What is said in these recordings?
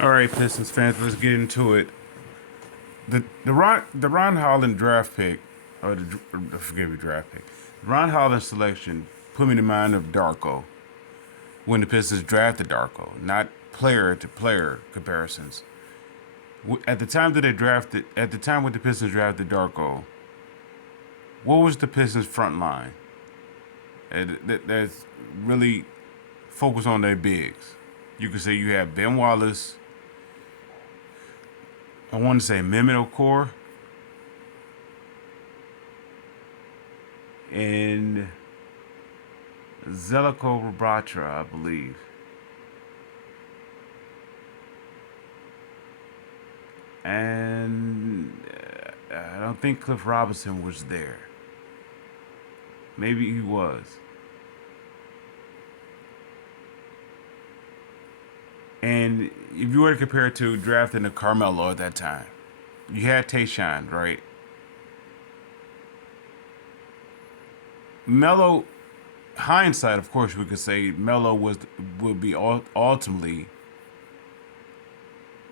All right, Pistons fans, let's get into it. The Ron Holland draft pick, or forgive me, draft pick, Ron Holland selection put me in mind of Darko when the Pistons drafted Darko, not player to player comparisons. At the time that they drafted, at the time when the Pistons drafted Darko, what was the Pistons front line? That's really focused on their bigs. You could say you have Ben Wallace. I want to say Mehmet Okur and Zeljko Rabatra, I believe. And I don't think Cliff Robinson was there. Maybe he was. And if you were to compare it to drafting a Carmelo at that time, you had Tayshaun, right? Melo, hindsight, of course, we could say Melo would be ultimately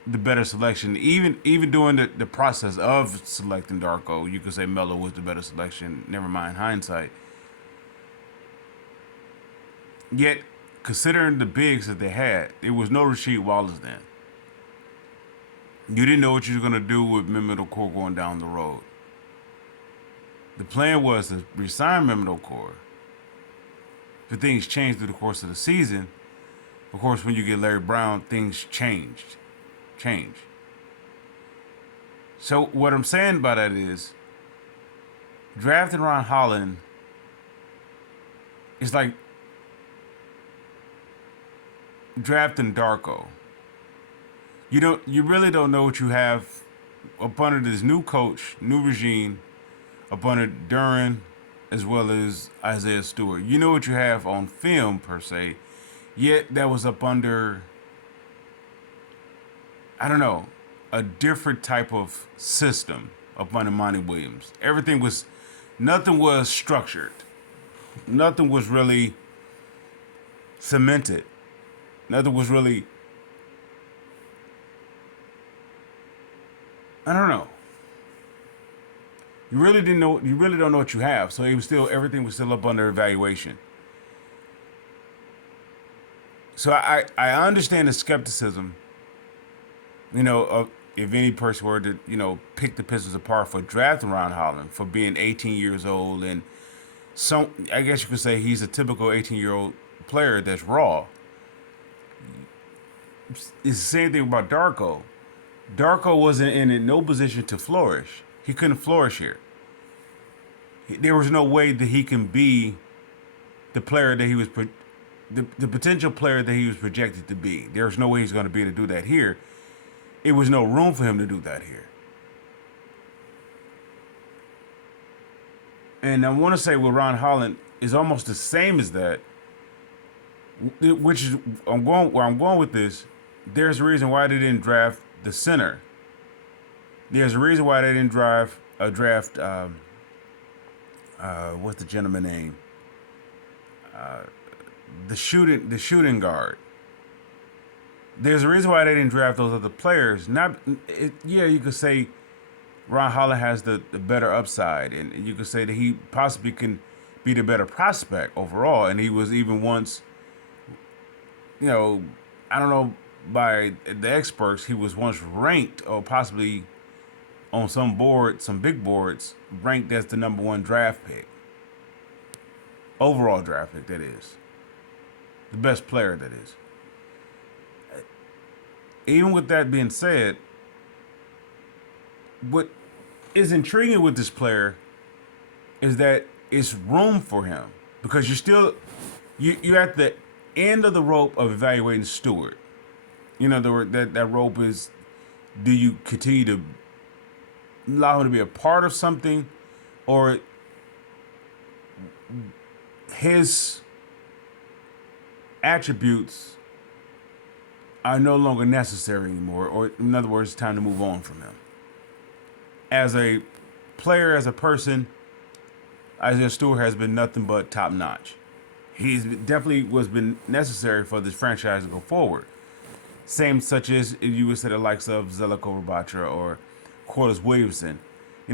the better selection. Even during the process of selecting Darko, you could say Melo was the better selection. Never mind hindsight. Yet, considering the bigs that they had, there was no Rasheed Wallace then. You didn't know what you were gonna do with Mehmet Okur going down the road. The plan was to resign Mehmet Okur. If things changed through the course of the season, of course, when you get Larry Brown, things change. So what I'm saying by that is, drafting Ron Holland is like drafting Darko. You really don't know what you have up under this new coach, new regime, up under Duran, as well as Isaiah Stewart. You know what you have on film per se, yet that was up under, I don't know, a different type of system up under Monty Williams. Nothing was structured, nothing was really cemented, nothing was really, I don't know. You really didn't know. You really don't know what you have. So everything was still up under evaluation. So I understand the skepticism. If any person were to pick the Pistons apart for drafting Ron Holland for being 18 years old, and I guess you could say he's a typical 18-year-old player that's raw. It's the same thing about Darko. Darko wasn't in no position to flourish. He couldn't flourish here. There was no way that he can be the player that he was the potential player that he was projected to be. There's no way he's going to be able to do that here. It was no room for him to do that here. And I want to say with Ron Holland is almost the same as that, which is where I'm going with this. There's a reason why they didn't draft the center. There's a reason why they didn't draft what's the gentleman name? The shooting guard. There's a reason why they didn't draft those other players. Yeah, you could say Ron Holland has the better upside, and you could say that he possibly can be the better prospect overall. And he was even once, I don't know by the experts, he was once ranked or possibly on some big boards, ranked as the number one draft pick. Overall draft pick, that is. The best player, that is. Even with that being said, what is intriguing with this player is that it's room for him because you're at the end of the rope of evaluating Stewart. That rope is, do you continue to allow him to be a part of something, or his attributes are no longer necessary anymore, or in other words, it's time to move on from him. As a player, as a person, Isaiah Stewart has been nothing but top notch. He's definitely was been necessary for this franchise to go forward. Same such as you would say the likes of Zeljko Rabatra or Corliss Williamson.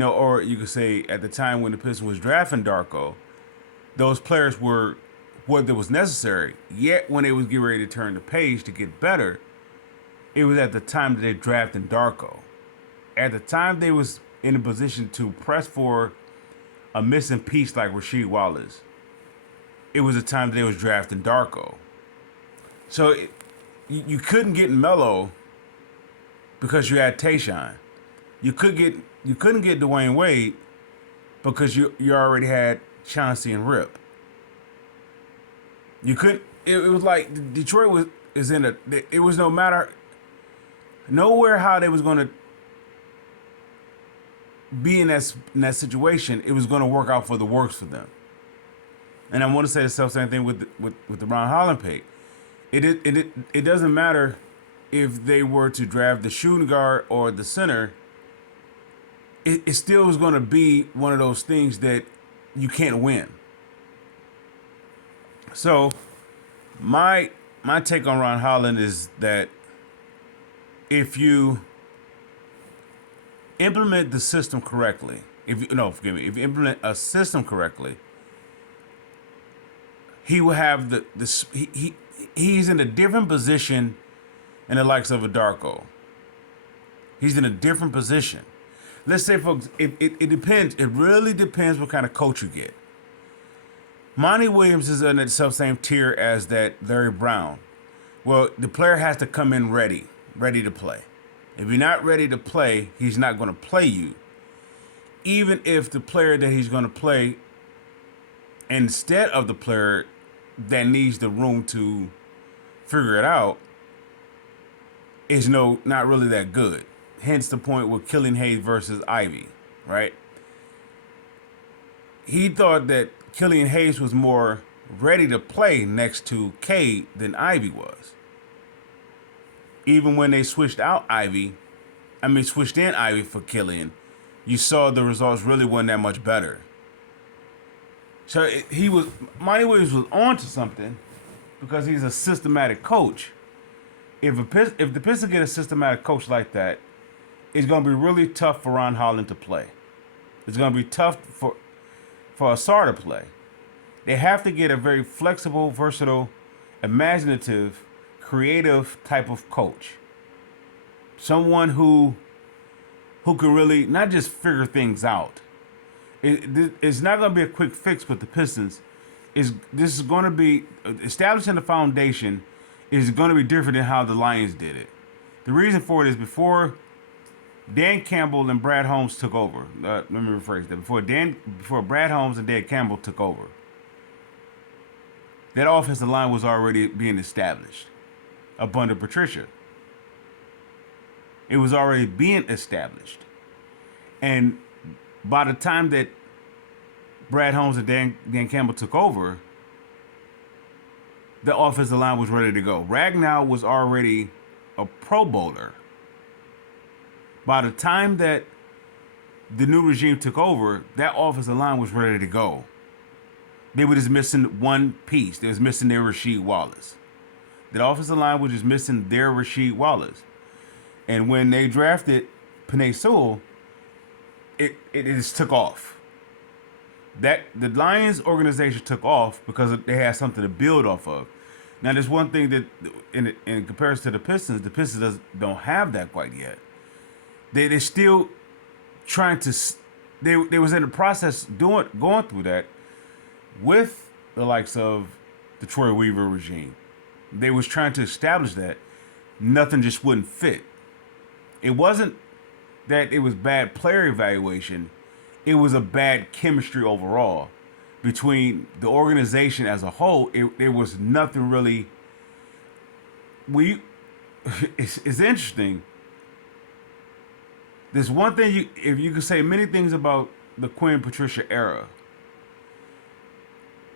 Or you could say at the time when the Pistons was drafting Darko, those players were what that was necessary. Yet when they was getting ready to turn the page to get better, it was at the time that they drafted Darko. At the time they was in a position to press for a missing piece like Rasheed Wallace, it was the time that they was drafting Darko. So you couldn't get Melo because you had Tayshaun. You couldn't get Dwayne Wade because you already had Chauncey and Rip. You couldn't. It was like Detroit is in a. It was no matter nowhere how they was going to be in that situation. It was going to work out for the worst for them. And I want to say the same thing with the Ron Holland pick. It doesn't matter if they were to draft the shooting guard or the center. It still is going to be one of those things that you can't win. So my take on Ron Holland is that if you implement the system correctly, if you implement a system correctly, he will have he's in a different position in the likes of a Darko. He's in a different position. Let's say, folks, it depends. It really depends what kind of coach you get. Monty Williams is in the same tier as that Larry Brown. Well, the player has to come in ready to play. If you're not ready to play, he's not going to play you. Even if the player that he's going to play instead of the player that needs the room to figure it out is not really that good. Hence the point with Killian Hayes versus Ivy, right? He thought that Killian Hayes was more ready to play next to Cade than Ivy was. Even when they switched in Ivy for Killian, you saw the results really wasn't that much better. So Monty Williams was on to something because he's a systematic coach. If the Pistons get a systematic coach like that, it's going to be really tough for Ron Holland to play. It's going to be tough for Asar to play. They have to get a very flexible, versatile, imaginative, creative type of coach. Someone who can really not just figure things out. It's not going to be a quick fix with the Pistons. This is going to be establishing the foundation is going to be different than how the Lions did it. The reason for it is before Dan Campbell and Brad Holmes took over. Let me rephrase that. Before Brad Holmes and Dan Campbell took over, that offensive line was already being established up under Patricia. It was already being established. And by the time that Brad Holmes and Dan Campbell took over, the offensive line was ready to go. Ragnow was already a Pro Bowler. By the time that the new regime took over, that offensive line was ready to go. They were just missing one piece. They was missing their Rasheed Wallace. The offensive line was just missing their Rasheed Wallace. And when they drafted Penei Sewell, it just took off. That the Lions organization took off because they had something to build off of. Now, there's one thing that, in comparison to the Pistons don't have that quite yet. They're still trying to. They was in the process going through that with the likes of the Troy Weaver regime. They was trying to establish that nothing just wouldn't fit. It wasn't that it was bad player evaluation. It was a bad chemistry overall between the organization as a whole. There was nothing really. It's interesting. There's one thing if you could say many things about the Quinn Patricia era.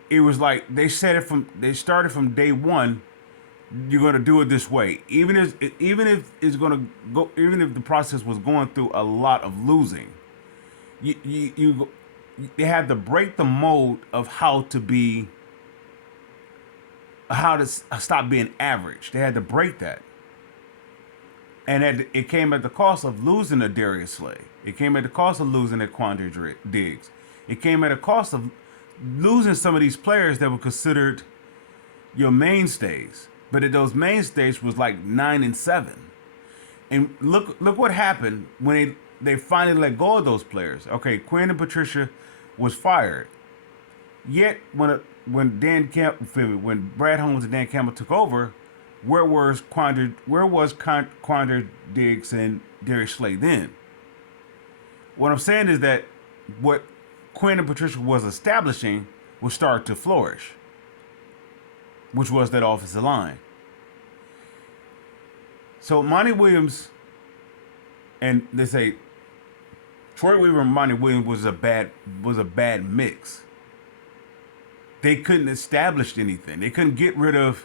It was like they started from day one. You're going to do it this way, even if it's going to go, even if the process was going through a lot of losing. They had to break the mold of how to stop being average. They had to break that. And it came at the cost of losing a Darius Slay. It came at the cost of losing a Quandre Diggs. It came at a cost of losing some of these players that were considered your mainstays. But those mainstays was like 9-7. And look what happened when they finally let go of those players. Okay, Quinn and Patricia was fired. Yet when Brad Holmes and Dan Campbell took over, where was Quandre Diggs and Darius Slay then? What I'm saying is that what Quinn and Patricia was establishing would start to flourish, which was that offensive line. So Monty Williams, and they say Troy Weaver and Monty Williams was a bad mix. They couldn't establish anything. They couldn't get rid of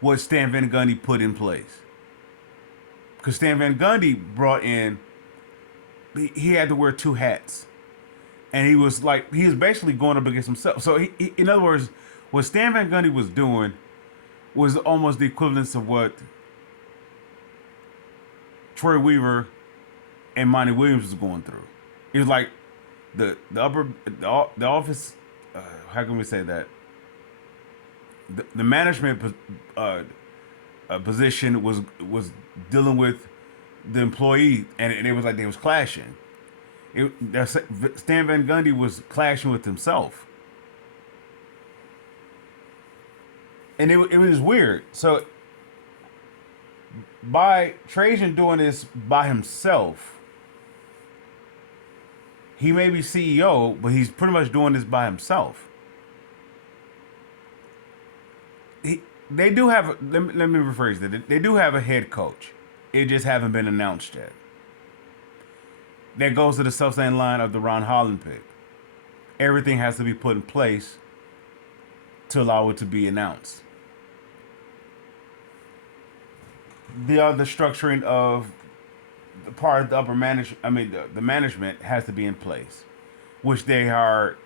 what Stan Van Gundy put in place. Because Stan Van Gundy brought in, he had to wear two hats. And he was basically going up against himself. So in other words, what Stan Van Gundy was doing was almost the equivalence of what Troy Weaver and Monty Williams was going through. It was like the office. How can we say that? The management position was dealing with the employee, and it was like they was clashing. Stan Van Gundy was clashing with himself, and it was weird. So by Trajan doing this by himself, he may be CEO, but he's pretty much doing this by himself. They do have. Let me rephrase that. They do have a head coach. It just haven't been announced yet. That goes to the self-same line of the Ron Holland pick. Everything has to be put in place to allow it to be announced. The structuring of the part of the upper management, the management has to be in place, which they are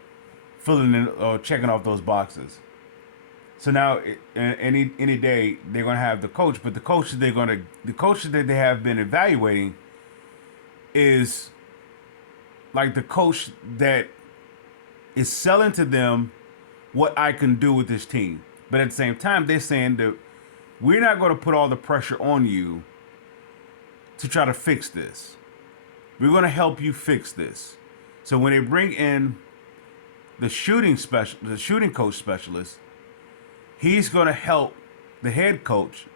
filling in or checking off those boxes. So now, any day they're gonna have the coach, but the coaches that they have been evaluating is like the coach that is selling to them what I can do with this team. But at the same time, they're saying that we're not going to put all the pressure on you to try to fix this. We're going to help you fix this. So when they bring in the shooting coach specialist, he's going to help the head coach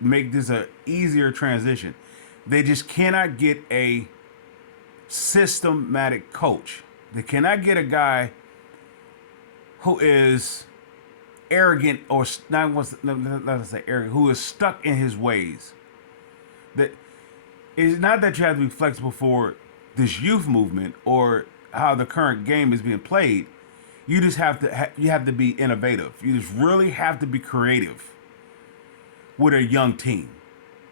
make this a easier transition. They just cannot get a systematic coach. They cannot get a guy who is arrogant or let's say arrogant, who is stuck in his ways. That it's not that you have to be flexible for this youth movement or how the current game is being played. You just have to be innovative. You just really have to be creative with a young team.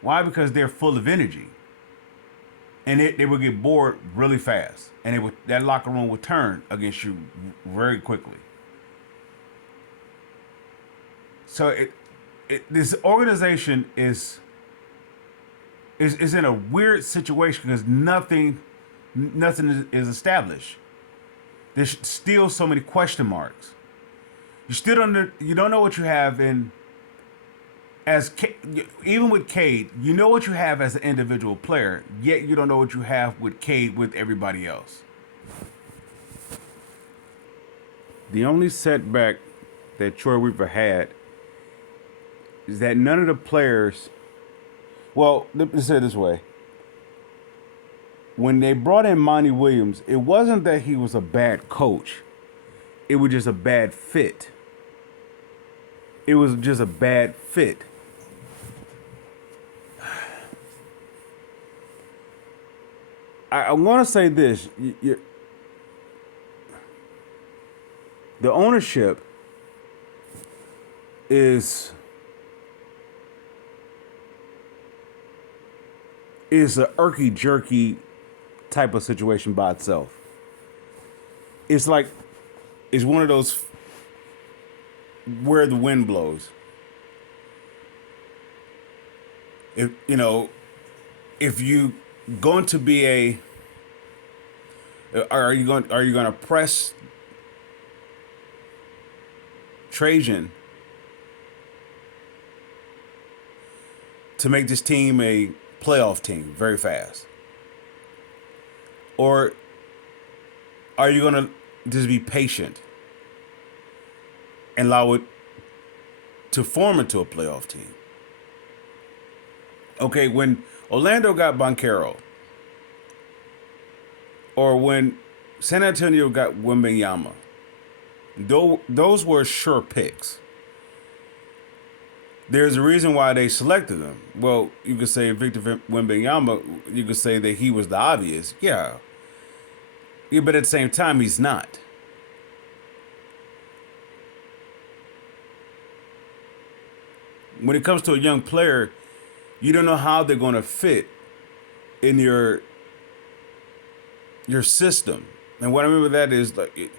Why? Because they're full of energy. And they would get bored really fast. And that locker room would turn against you very quickly. So this organization is in a weird situation because nothing is established. There's still so many question marks. You don't know what you have even with Cade, you know what you have as an individual player, yet you don't know what you have with Cade with everybody else. The only setback that Troy Weaver had is that none of the players, well, let's say it this way. When they brought in Monty Williams, it wasn't that he was a bad coach. It was just a bad fit. It was just a bad fit. I want to say this. The ownership is a irky-jerky type of situation by itself. It's one of those where the wind blows. If if you going to be a are you going to press Trajan to make this team a playoff team very fast? Or are you going to just be patient and allow it to form into a playoff team? Okay, when Orlando got Banchero, or when San Antonio got Wembenyama, those were sure picks. There's a reason why they selected them. Well, you could say Victor Wembanyama, you could say that he was the obvious. Yeah. Yeah, but at the same time, he's not. When it comes to a young player, you don't know how they're going to fit in your system. And what I mean by that is like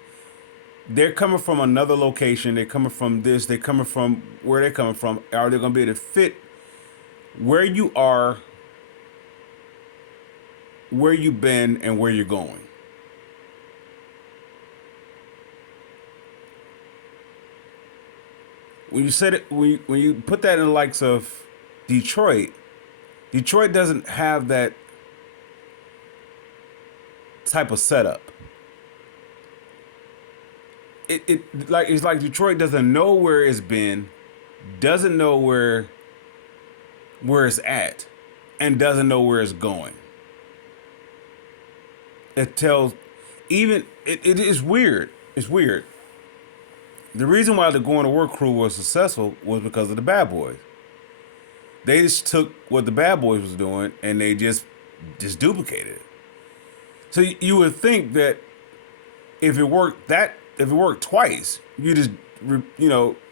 they're coming from another location. They're coming from this. They're coming from where they're coming from. Are they going to be able to fit where you are, where you've been, and where you're going? When you said it, when you put that in the likes of Detroit, Detroit doesn't have that type of setup. It's like Detroit doesn't know where it's been, doesn't know where it's at, and doesn't know where it's going. It tells it is weird. It's weird. The reason why the Going to Work crew was successful was because of the Bad Boys. They just took what the Bad Boys was doing and they just duplicated it. So you would think that if it worked twice, you just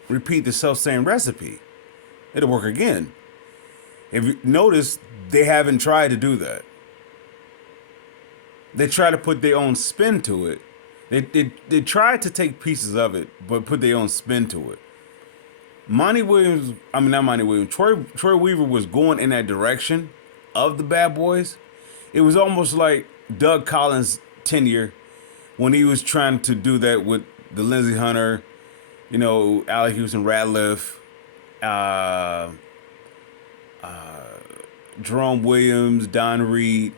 repeat the self same recipe. It'll work again. If you notice, they haven't tried to do that. They try to put their own spin to it. They tried to take pieces of it, but put their own spin to it. Not Monty Williams. Troy Weaver was going in that direction of the Bad Boys. It was almost like Doug Collins' tenure when he was trying to do that with the Lindsey Hunter, Alec Houston Ratliff, Jerome Williams, Don Reed.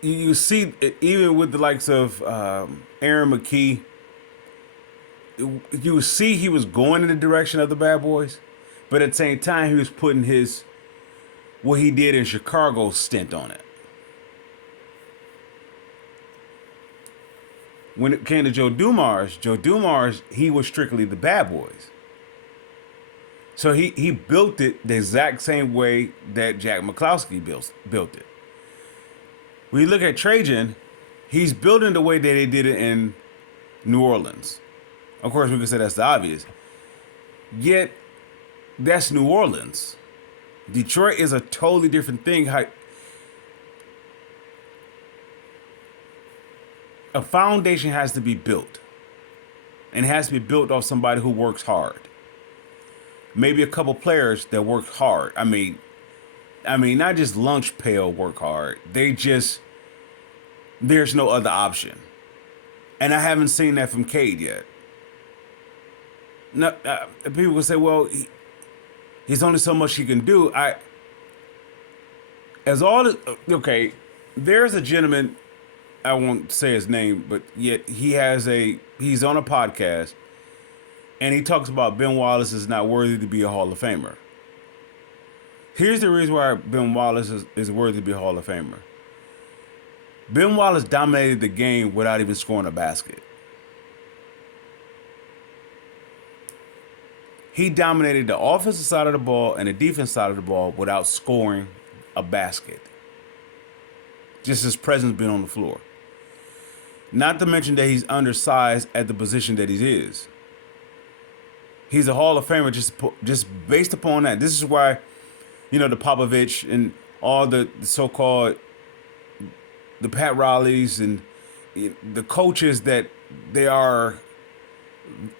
You see it, even with the likes of Aaron McKee, you see he was going in the direction of the Bad Boys, but at the same time he was putting what he did in Chicago stint on it. When it came to Joe Dumars, he was strictly the Bad Boys. So he built it the exact same way that Jack McCloskey built it. When you look at Trajan, he's building the way that they did it in New Orleans. Of course, we can say that's the obvious. Yet, that's New Orleans. Detroit is a totally different thing. A foundation has to be built. And it has to be built off somebody who works hard. Maybe a couple players that work hard. I mean, not just lunch pail work hard. There's no other option. And I haven't seen that from Cade yet. No, people will say, well, he's only so much he can do. There's a gentleman, I won't say his name, but yet he's on a podcast, and he talks about Ben Wallace is not worthy to be a Hall of Famer. Here's the reason why Ben Wallace is worthy to be a Hall of Famer. Ben Wallace dominated the game without even scoring a basket. He dominated the offensive side of the ball and the defensive side of the ball without scoring a basket. Just his presence being on the floor. Not to mention that he's undersized at the position that he is. He's a Hall of Famer just based upon that. This is why, the Popovich and all the so-called the Pat Rileys and the coaches that they are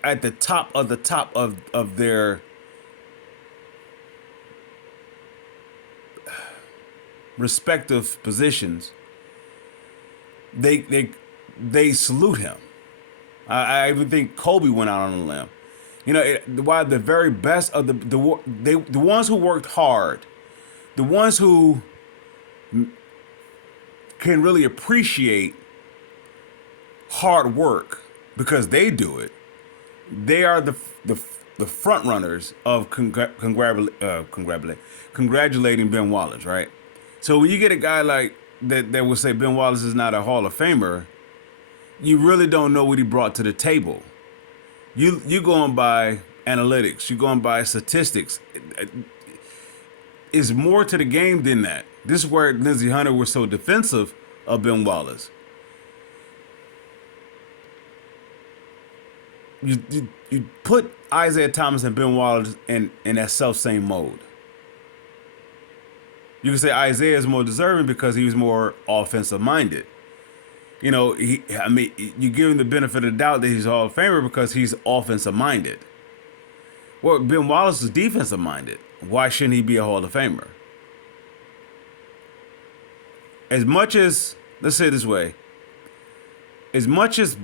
at the top of their respective positions, they salute him. I even think Kobe went out on a limb. Why the very best of the ones who worked hard, the ones who can really appreciate hard work because they do it. They are the front runners of congratulating Ben Wallace, right? So when you get a guy like that will say Ben Wallace is not a Hall of Famer, you really don't know what he brought to the table. You going by analytics, you going by statistics. It's more to the game than that. This is where Lindsey Hunter was so defensive of Ben Wallace. You put Isaiah Thomas and Ben Wallace in that self-same mode. You can say Isaiah is more deserving because he was more offensive minded. You give him the benefit of the doubt that he's a Hall of Famer because he's offensive minded. Well, Ben Wallace is defensive minded. Why shouldn't he be a Hall of Famer? As much as, let's say it this way, as much as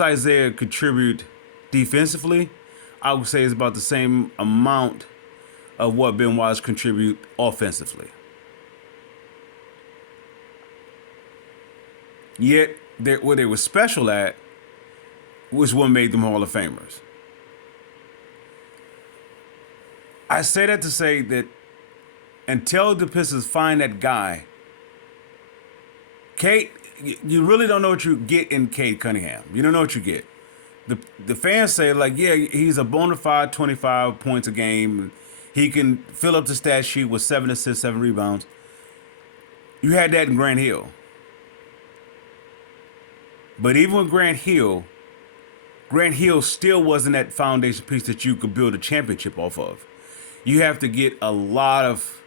Isaiah contribute defensively, I would say it's about the same amount of what Ben Wallace contribute offensively. Yet, what they were special at was what made them Hall of Famers. I say that to say that until the Pistons find that guy, Cade, you really don't know what you get in Cade Cunningham. You don't know what you get. The fans say, like, yeah, he's a bona fide 25 points a game. He can fill up the stat sheet with 7 assists, 7 rebounds. You had that in Grant Hill. But even with Grant Hill still wasn't that foundation piece that you could build a championship off of. You have to get a lot of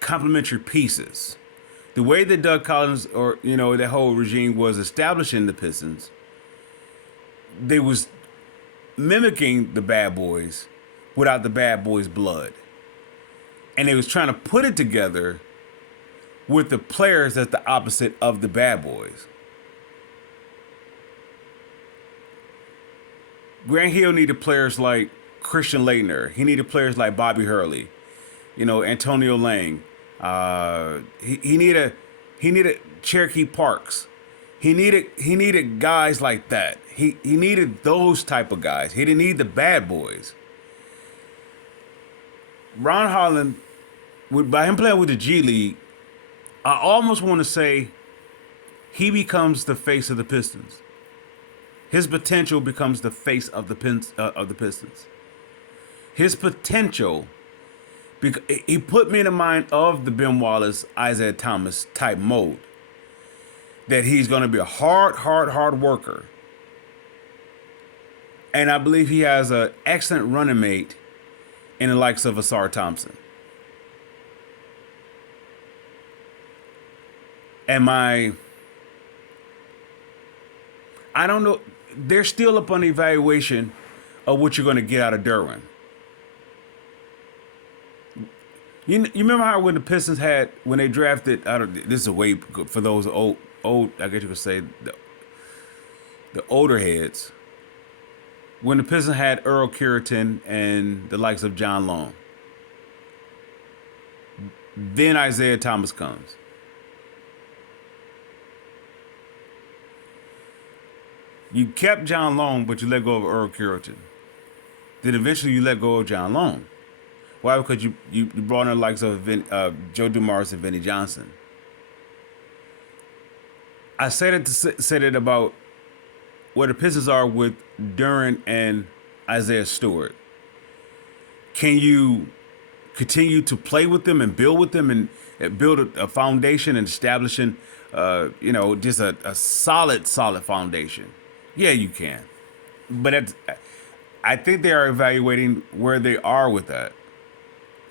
complementary pieces. The way that Doug Collins or that whole regime was establishing the Pistons, they was mimicking the bad boys without the bad boys' blood. And they was trying to put it together with the players that's the opposite of the bad boys. Grant Hill needed players like Christian Laettner. He needed players like Bobby Hurley, Antonio Lang. He needed Cherokee Parks. He needed guys like that. He needed those type of guys. He didn't need the bad boys. Ron Holland, by him playing with the G League, I almost want to say he becomes the face of the Pistons. His potential becomes the face of the Pistons. His potential, he put me in the mind of the Ben Wallace, Isaiah Thomas type mode. That he's going to be a hard worker. And I believe he has an excellent running mate in the likes of Asar Thompson. I don't know. They're still up on the evaluation of what you're going to get out of Derwin. You remember how when the Pistons when they drafted, this is a way for those old, I guess you could say, the older heads, when the Pistons had Earl Cureton and the likes of John Long. Then Isaiah Thomas comes. You kept John Long, but you let go of Earl Cureton. Then eventually you let go of John Long. Why? Because you brought in the likes of Joe Dumars and Vinnie Johnson. I said it to say that about where the Pistons are with Duren and Isaiah Stewart. Can you continue to play with them and build with them and build a foundation and establishing, just a solid foundation? Yeah, you can. But I think they are evaluating where they are with that.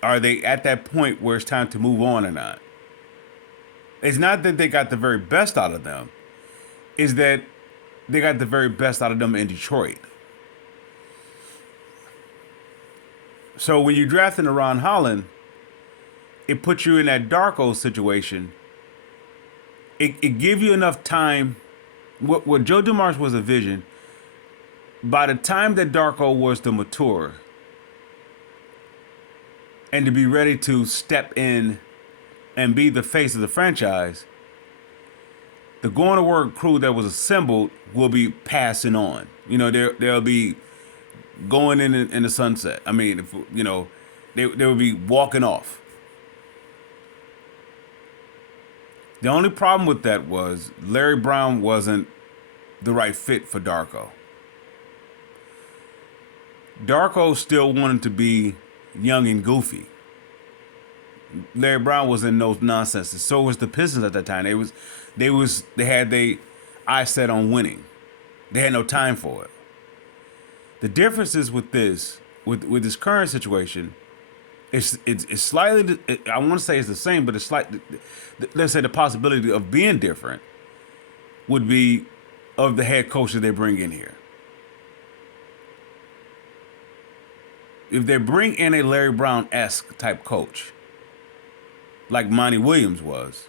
Are they at that point where it's time to move on or not? It's not that they got the very best out of them. It's that they got the very best out of them in Detroit. So when you're drafting a Ron Holland, it puts you in that Darko situation. It give you enough time. What Joe Dumars was a vision. By the time that Darko was to mature and to be ready to step in and be the face of the franchise, the going to work crew that was assembled will be passing on. You know, they'll be going in the sunset. I mean, if, you know, they will be walking off. The only problem with that was Larry Brown wasn't the right fit for Darko. Darko still wanted to be young and goofy. Larry Brown was in no nonsense. So was the Pistons at that time. They had their eyes set on winning. They had no time for it. The difference is with this current situation, it's slightly. I want to say it's the same, but it's slightly. Let's say the possibility of being different would be of the head coach that they bring in here. If they bring in a Larry Brown-esque type coach, like Monty Williams was,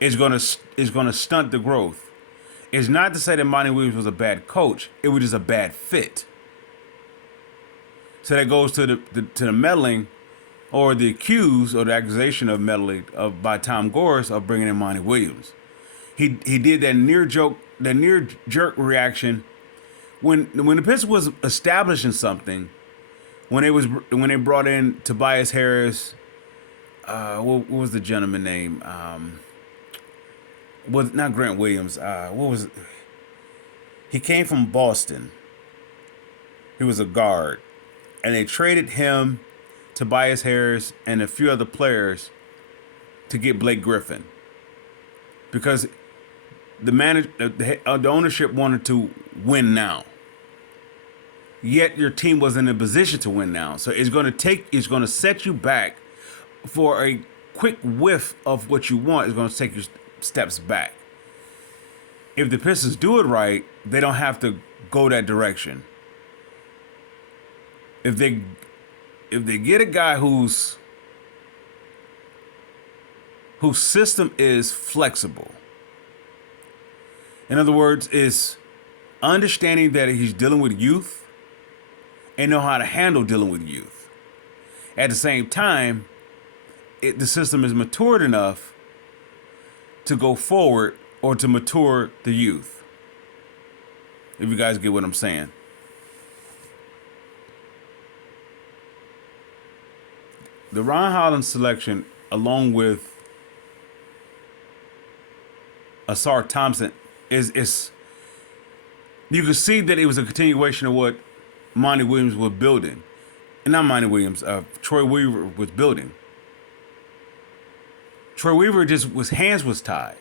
it's gonna stunt the growth. It's not to say that Monty Williams was a bad coach; it was just a bad fit. So that goes to the meddling, or the accuse or the accusation of meddling by Tom Gores of bringing in Monty Williams. He did that near jerk reaction when the Pistons was establishing something. When they brought in Tobias Harris, what was the gentleman name? Was not Grant Williams. What was it? He came from Boston. He was a guard, and they traded him, Tobias Harris, and a few other players to get Blake Griffin because the ownership wanted to win now. Yet your team was in a position to win now. So it's going to set you back for a quick whiff of what you want. It's going to take you steps back. If the Pistons do it right, they don't have to go that direction. If they get a guy whose system is flexible, in other words, is understanding that he's dealing with youth and know how to handle dealing with youth. At the same time, the system is matured enough to go forward or to mature the youth. If you guys get what I'm saying. The Ron Holland selection, along with Asar Thompson, is you can see that it was a continuation of what Monty Williams was building. And not Monty Williams, Troy Weaver was building. Troy Weaver hands was tied.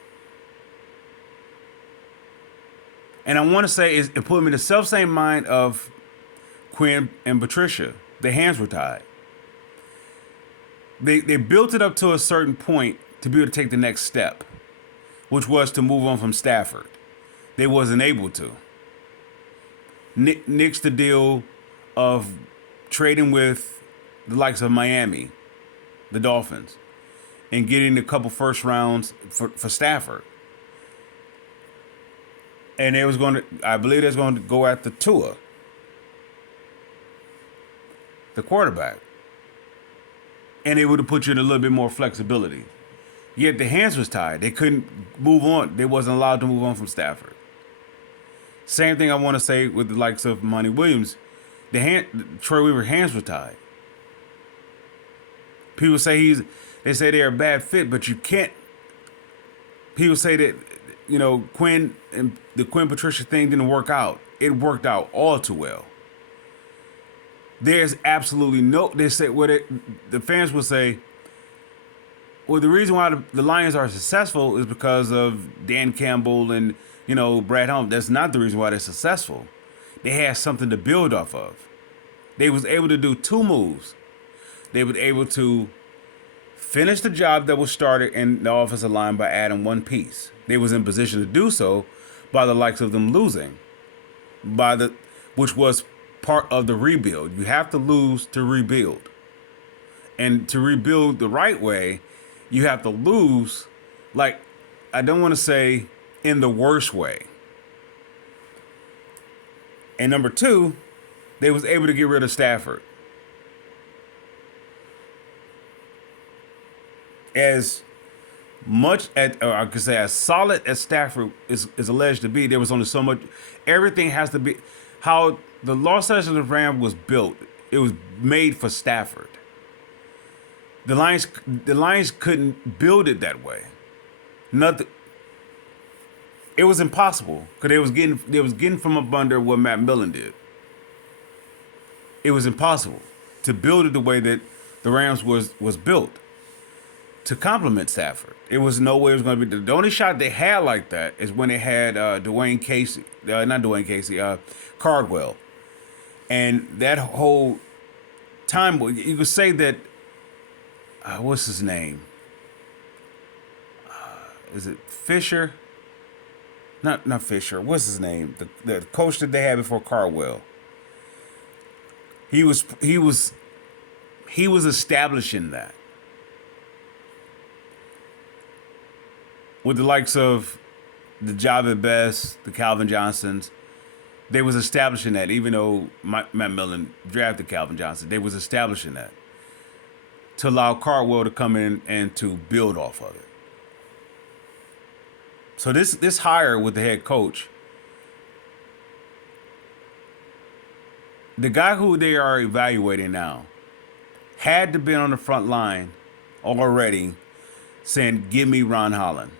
And I want to say it put me in the self-same mind of Quinn and Patricia. Their hands were tied. They built it up to a certain point to be able to take the next step, which was to move on from Stafford. They wasn't able to. Nixed the deal of trading with the likes of Miami, the Dolphins, and getting a couple first rounds for Stafford. And I believe they was going to go after Tua, the quarterback. And it would have put you in a little bit more flexibility. Yet the hands was tied. They couldn't move on. They wasn't allowed to move on from Stafford. Same thing I want to say with the likes of Monty Williams. Troy Weaver's hands were tied. People say they say they're a bad fit, but you can't. People say that, Quinn and the Quinn Patricia thing didn't work out. It worked out all too well. There's absolutely they say the fans will say, well, the reason why the Lions are successful is because of Dan Campbell and, Brad Holmes. That's not the reason why they're successful. They had something to build off of. They was able to do two moves. They were able to finish the job that was started in the offensive line by adding one piece. They was in position to do so by the likes of them losing, which was part of the rebuild. You have to lose to rebuild. And to rebuild the right way, you have to lose, like, I don't want to say in the worst way. And number two, they was able to get rid of Stafford. As much as, or I could say, as solid as Stafford is alleged to be, there was only so much. Everything has to be how the Los Angeles Rams was built. It was made for Stafford. The Lions couldn't build it that way. Nothing. It was impossible because they was getting from up under what Matt Millen did. It was impossible to build it the way that the Rams was built to complement Stafford. It was no way it was going to be. The only shot they had like that is when they had Dwayne Casey, not Dwayne Casey, Cardwell, and that whole time you could say that. What's his name? Is it Fisher? Not Fisher. What's his name? The coach that they had before Cardwell. He was establishing that with the likes of the Java Best, the Calvin Johnsons. They was establishing that, even though Matt Millen drafted Calvin Johnson, they was establishing that to allow Cardwell to come in and to build off of it. So this hire with the head coach, the guy who they are evaluating now, had to be on the front line already saying, give me Ron Holland.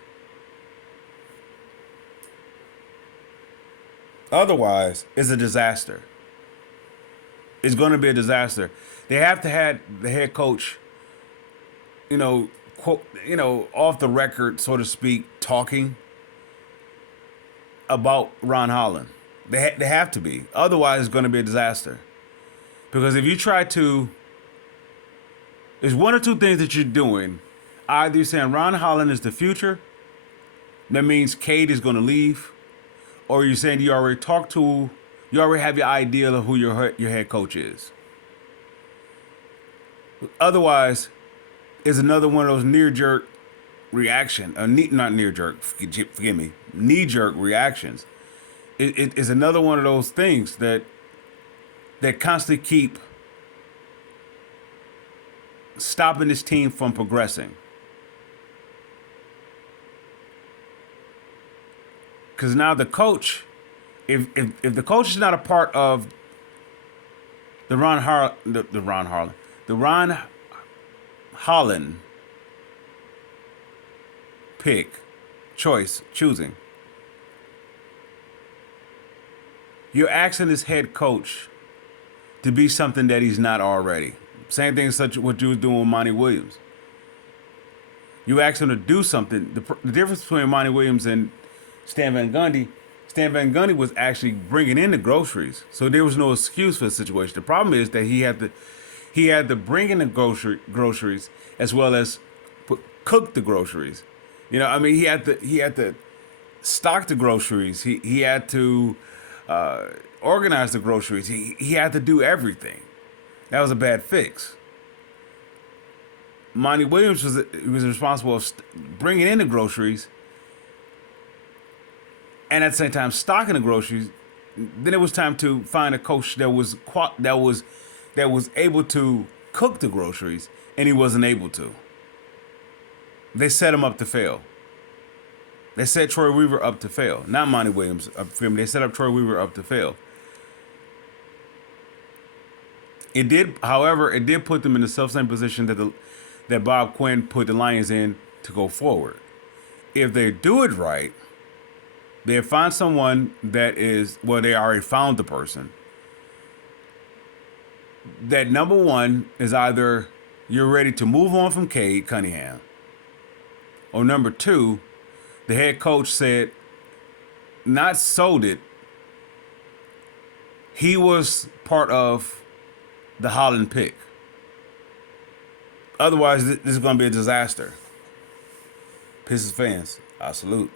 Otherwise, it's a disaster. It's going to be a disaster. They have to have the head coach, quote, off the record, so to speak, talking about Ron Holland. They have to be. Otherwise, it's going to be a disaster. Because if you try to, there's one or two things that you're doing. Either you're saying Ron Holland is the future, that means Cade is going to leave, or you're saying you already have your idea of who your head coach is. Otherwise, it's another one of those knee-jerk reactions. It is another one of those things that constantly keep stopping this team from progressing. Because now the coach, if the coach is not a part of the Ron Holland choosing, you're asking this head coach to be something that he's not already. Same thing such what you was doing with Monty Williams. You ask him to do something. The difference between Monty Williams and Stan Van Gundy was actually bringing in the groceries, so there was no excuse for the situation. The problem is that he had to bring in the groceries as well as cook the groceries. He had to stock the groceries. He had to organize the groceries. He had to do everything. That was a bad fix. Monty Williams was responsible for bringing in the groceries, and at the same time stocking the groceries. Then it was time to find a coach that was able to cook the groceries, and he wasn't able to. They set him up to fail. They set Troy Weaver up to fail. Not Monty Williams. They set up Troy Weaver up to fail. It did put them in the self-same position that Bob Quinn put the Lions in to go forward. If they do it right, they find someone that is, well, they already found the person. That number one is either you're ready to move on from Cade Cunningham, or number two, the head coach said, not sold it. He was part of the Holland pick. Otherwise, this is going to be a disaster. Pistons fans, I salute.